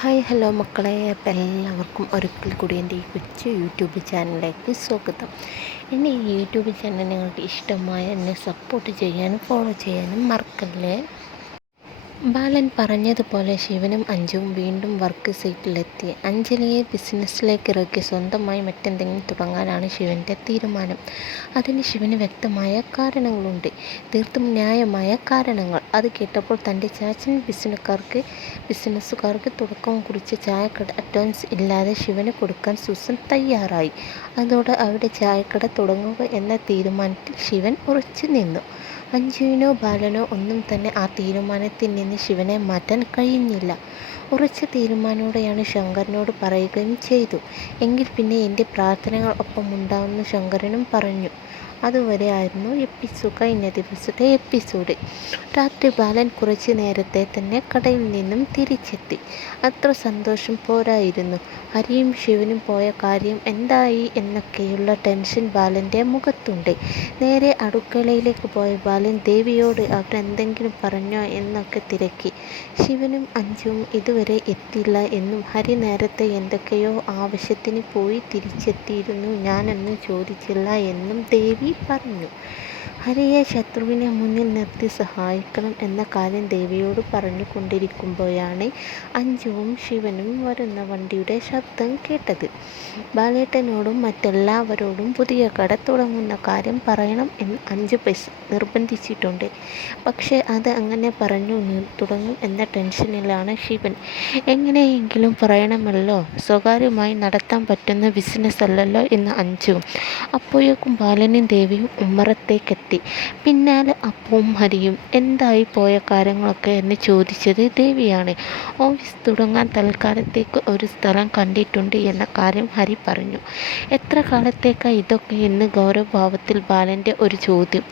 Hi hello മക്കളെ, അപ്പം എല്ലാവർക്കും ഒരിക്കൽ കൂടി എൻ്റെ ഈ കൊച്ചു യൂട്യൂബ് ചാനലിലേക്ക് സ്വാഗതം. എൻ്റെ ഈ യൂട്യൂബ് ചാനൽ നിങ്ങൾക്ക് ഇഷ്ടമായ എന്നെ സപ്പോർട്ട് ചെയ്യാനും ഫോളോ ചെയ്യാനും മറക്കല്ലേ. ബാലൻ പറഞ്ഞതുപോലെ ശിവനും അഞ്ജുവും വീണ്ടും വർക്ക് സൈറ്റിലെത്തി. അഞ്ജലിയെ ബിസിനസ്സിലേക്ക് ഇറക്കി സ്വന്തമായി മറ്റെന്തെങ്കിലും തുടങ്ങാനാണ് ശിവൻ്റെ തീരുമാനം. അതിന് ശിവന് വ്യക്തമായ കാരണങ്ങളുണ്ട്, തീർത്തും ന്യായമായ കാരണങ്ങൾ. അത് കേട്ടപ്പോൾ തൻ്റെ ചാച്ചൻ ബിസിനസ്സുകാർക്ക് തുടക്കം കുറിച്ച ചായക്കട അഡ്വാൻസ് ഇല്ലാതെ ശിവന് കൊടുക്കാൻ സൂസൻ തയ്യാറായി. അതോടെ അവിടെ ചായക്കട തുടങ്ങുക എന്ന തീരുമാനത്തിൽ ശിവൻ ഉറച്ചു നിന്നു. അഞ്ജുവിനോ ബാലനോ ഒന്നും തന്നെ ആ തീരുമാനത്തിൽ നിന്ന് ശിവനെ മാറ്റാൻ കഴിഞ്ഞില്ല. ഉറച്ച തീരുമാനത്തോടെയാണ് ശങ്കരനോട് പറയുകയും ചെയ്തു. എങ്കിൽ പിന്നെ എൻ്റെ പ്രാർത്ഥനകൾ ഒപ്പമുണ്ടാവുമെന്ന് ശങ്കരനും പറഞ്ഞു. അതുവരെ ആയിരുന്നു കഴിഞ്ഞ ദിവസത്തെ എപ്പിസോഡ്. രാത്രി ബാലൻ കുറച്ച് നേരത്തെ തന്നെ കടയിൽ നിന്നും തിരിച്ചെത്തി. അത്ര സന്തോഷം പോരായിരുന്നു. ഹരിയും ശിവനും പോയ കാര്യം എന്തായി എന്നൊക്കെയുള്ള ടെൻഷൻ ബാലൻ്റെ മുഖത്തുണ്ട്. നേരെ അടുക്കളയിലേക്ക് പോയ ബാലൻ ദേവിയോട് അവരെന്തെങ്കിലും പറഞ്ഞോ എന്നൊക്കെ തിരക്കി. ശിവനും അഞ്ജുവും ഇതുവരെ എത്തില്ല എന്നും ഹരി നേരത്തെ എന്തൊക്കെയോ ആവശ്യത്തിന് പോയി തിരിച്ചെത്തിയിരുന്നു, ഞാനൊന്നും ചോദിച്ചില്ല എന്നും ദേവി പറഞ്ഞു. ഹരിയെ ശത്രുവിനെ മുന്നിൽ നിർത്തി സഹായിക്കണം എന്ന കാര്യം ദേവിയോട് പറഞ്ഞു കൊണ്ടിരിക്കുമ്പോഴാണ് അഞ്ജുവും ശിവനും വരുന്ന വണ്ടിയുടെ ശബ്ദം കേട്ടത്. ബാലേട്ടനോടും മറ്റെല്ലാവരോടും പുതിയ കട തുടങ്ങുന്ന കാര്യം പറയണം എന്ന് അഞ്ജു നിർബന്ധിച്ചിട്ടുണ്ട്. പക്ഷേ അത് അങ്ങനെ പറഞ്ഞു തുടങ്ങും എന്ന ടെൻഷനിലാണ് ശിവൻ. എങ്ങനെയെങ്കിലും പറയണമല്ലോ, സ്വകാര്യമായി നടത്താൻ പറ്റുന്ന ബിസിനസ് അല്ലല്ലോ എന്ന് അഞ്ജു. അപ്പോഴേക്കും ബാലനും ദേവിയും ഉമ്മറത്തേക്കെത്തി. പിന്നാലെ അപ്പവും ഹരിയും. എന്തായി പോയ കാര്യങ്ങളൊക്കെ എന്ന് ചോദിച്ചത് ദേവിയാണ്. ഓഫീസ് തുടങ്ങാൻ തൽക്കാലത്തേക്ക് ഒരു സ്ഥലം കണ്ടിട്ടുണ്ട് എന്ന കാര്യം ഹരി പറഞ്ഞു. എത്ര കാലത്തേക്കാ ഇതൊക്കെ എന്ന് ഗൗരവഭാവത്തിൽ ബാലൻ്റെ ഒരു ചോദ്യം.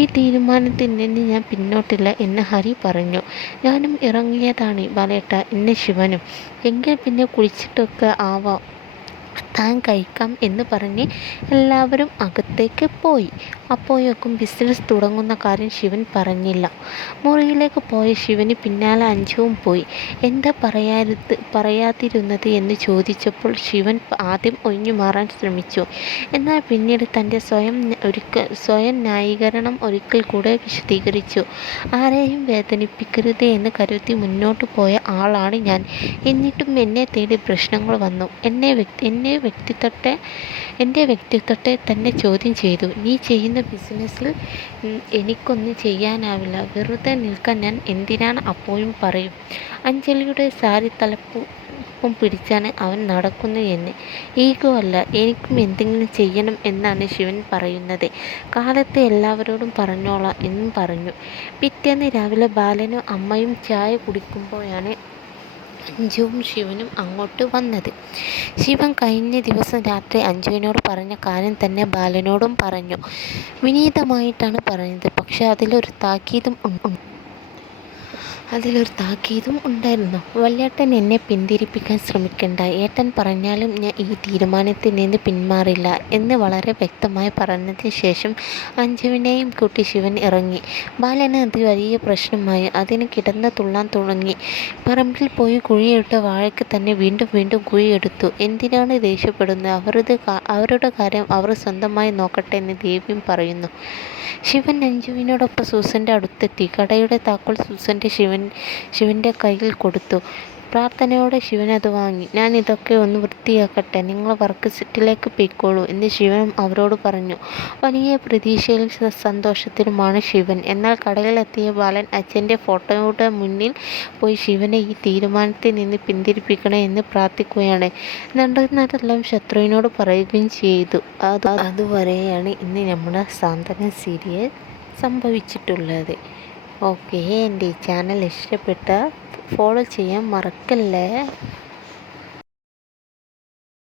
ഈ തീരുമാനത്തിൽ നിന്ന് ഞാൻ പിന്നോട്ടില്ല എന്ന് ഹരി പറഞ്ഞു. ഞാനും ഇറങ്ങിയതാണ് ബാലേട്ട എന്ന് ശിവനും. എങ്കിൽ പിന്നെ കുളിച്ചിട്ടൊക്കെ ആവാം, താൻ കഴിക്കാം എന്ന് പറഞ്ഞ് എല്ലാവരും അകത്തേക്ക് പോയി. അപ്പോഴേക്കും ബിസിനസ് തുടങ്ങുന്ന കാര്യം ശിവൻ പറഞ്ഞില്ല. മുറിയിലേക്ക് പോയ ശിവന് പിന്നാലെ അഞ്ജുവും പോയി. എന്താ പറയാതിരുന്നത് എന്ന് ചോദിച്ചപ്പോൾ ശിവൻ ആദ്യം ഒഴിഞ്ഞു മാറാൻ ശ്രമിച്ചു. എന്നാൽ പിന്നീട് തൻ്റെ സ്വയം ന്യായീകരണം ഒരിക്കൽ കൂടെ വിശദീകരിച്ചു. ആരെയും വേദനിപ്പിക്കരുത് എന്ന് കരുതി മുന്നോട്ട് പോയ ആളാണ് ഞാൻ. എന്നിട്ടും എന്നെ തേടി പ്രശ്നങ്ങൾ വന്നു. എൻ്റെ വ്യക്തിത്വത്തെ തന്നെ ചോദ്യം ചെയ്തു. നീ ചെയ്യുന്ന ബിസിനസ്സിൽ എനിക്കൊന്നും ചെയ്യാനാവില്ല, വെറുതെ നിൽക്കാൻ ഞാൻ എന്തിനാണ് അപ്പോഴും പറയും. അഞ്ജലിയുടെ സാരി തലപ്പും പിടിച്ചാണ് അവൻ നടക്കുന്നത് എന്ന്. ഈഗോ അല്ല, എനിക്കും എന്തെങ്കിലും ചെയ്യണം എന്നാണ് ശിവൻ പറയുന്നത്. കാലത്ത് എല്ലാവരോടും പറഞ്ഞോളാം എന്നും പറഞ്ഞു. പിറ്റേന്ന് രാവിലെ ബാലനും അമ്മയും ചായ കുടിക്കുമ്പോഴാണ് അഞ്ജുവും ശിവനും അങ്ങോട്ട് വന്നത്. ശിവൻ കഴിഞ്ഞ ദിവസം രാത്രി അഞ്ജുവിനോട് പറഞ്ഞ കാര്യം തന്നെ ബാലനോടും പറഞ്ഞു. വിനീതമായിട്ടാണ് പറഞ്ഞത്, പക്ഷെ അതിലൊരു താക്കീതും ഉണ്ടായിരുന്നു. വല്യേട്ടൻ എന്നെ പിന്തിരിപ്പിക്കാൻ ശ്രമിക്കണ്ട, ഏട്ടൻ പറഞ്ഞാലും ഞാൻ ഈ തീരുമാനത്തിൽ നിന്ന് പിന്മാറില്ല എന്ന് വളരെ വ്യക്തമായി പറഞ്ഞതിന് ശേഷം അഞ്ജുവിനെയും കൂട്ടി ശിവൻ ഇറങ്ങി. ബാലന് അത് വലിയ പ്രശ്നമായി. അതിന് കിടന്ന് തുള്ളാൻ തുടങ്ങി. പറമ്പിൽ പോയി കുഴിയെടുത്ത വാഴയ്ക്ക് തന്നെ വീണ്ടും കുഴിയെടുത്തു. എന്തിനാണ് ദേഷ്യപ്പെടുന്നത്? അവരുടെ കാര്യം അവർ സ്വന്തമായി നോക്കട്ടെ എന്ന് ദേവിയും പറയുന്നു. ശിവൻ അഞ്ജുവിനോടൊപ്പം സൂസൻ്റെ അടുത്തെത്തി. കടയുടെ താക്കോൽ ശിവൻ്റെ കയ്യിൽ കൊടുത്തു. പ്രാർത്ഥനയോടെ ശിവൻ അത് വാങ്ങി. ഞാൻ ഇതൊക്കെ ഒന്ന് വൃത്തിയാക്കട്ടെ, നിങ്ങൾ വർക്ക് സെറ്റിലേക്ക് പോയിക്കോളൂ എന്ന് ശിവൻ അവരോട് പറഞ്ഞു. വലിയ പ്രതീക്ഷയിലും സന്തോഷത്തിലുമാണ് ശിവൻ. എന്നാൽ കടയിലെത്തിയ ബാലൻ അച്ഛൻ്റെ ഫോട്ടോയുടെ മുന്നിൽ പോയി ശിവനെ ഈ തീരുമാനത്തിൽ നിന്ന് പിന്തിരിപ്പിക്കണേ എന്ന് പ്രാർത്ഥിക്കുകയാണ്. നടന്നതെല്ലാം ശത്രുവിനോട് പറയുകയും ചെയ്തു. അതുവരെയാണ് ഇന്ന് നമ്മുടെ സാന്ത്വനം സീരിയൽ സംഭവിച്ചിട്ടുള്ളത്. ഓക്കെ, എൻ്റെ ഈ ചാനൽ ഇഷ്ടപ്പെട്ട ഫോളോ ചെയ്യാൻ മറക്കല്ലേ.